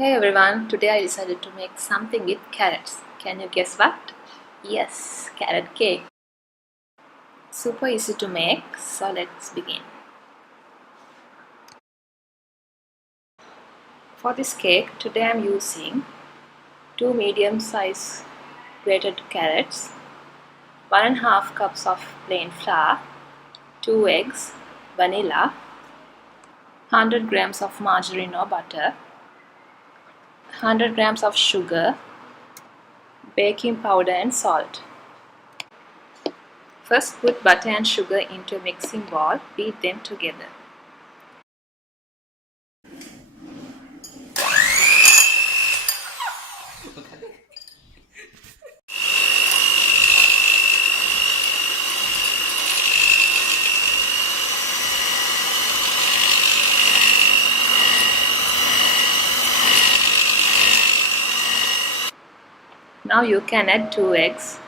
Hey everyone, today I decided to make something with carrots. Can you guess what? Yes, carrot cake. Super easy to make, so let's begin. For this cake, today I am using 2 medium-sized grated carrots, 1.5 cups of plain flour, 2 eggs, vanilla, 100 grams of margarine or butter, 100 grams of sugar, baking powder and salt. First put butter and sugar into a mixing bowl, beat them together. Now you can add 2 eggs.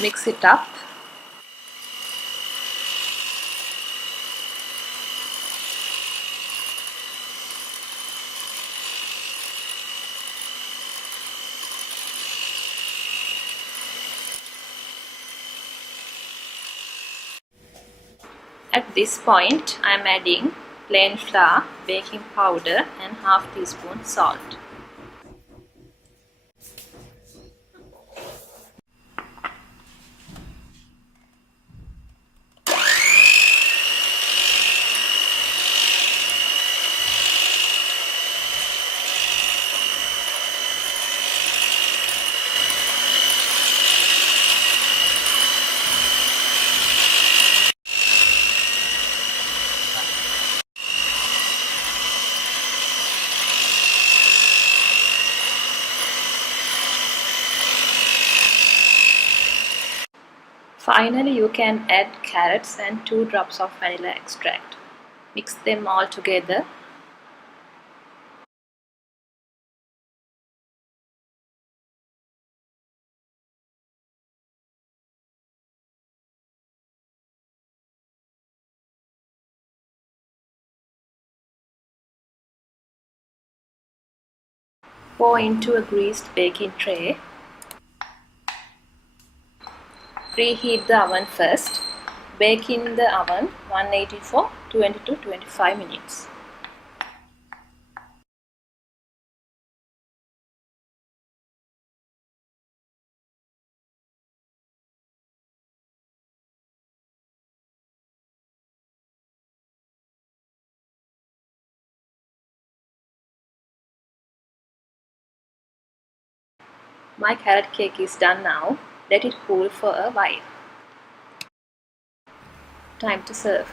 Mix it up. At this point, I am adding plain flour, baking powder and half teaspoon salt. Finally, you can add carrots and 2 drops of vanilla extract. Mix them all together. Pour into a greased baking tray. Preheat the oven first. Bake in the oven 180 for 20 to 25 minutes. My carrot cake is done now. Let it cool for a while. Time to serve.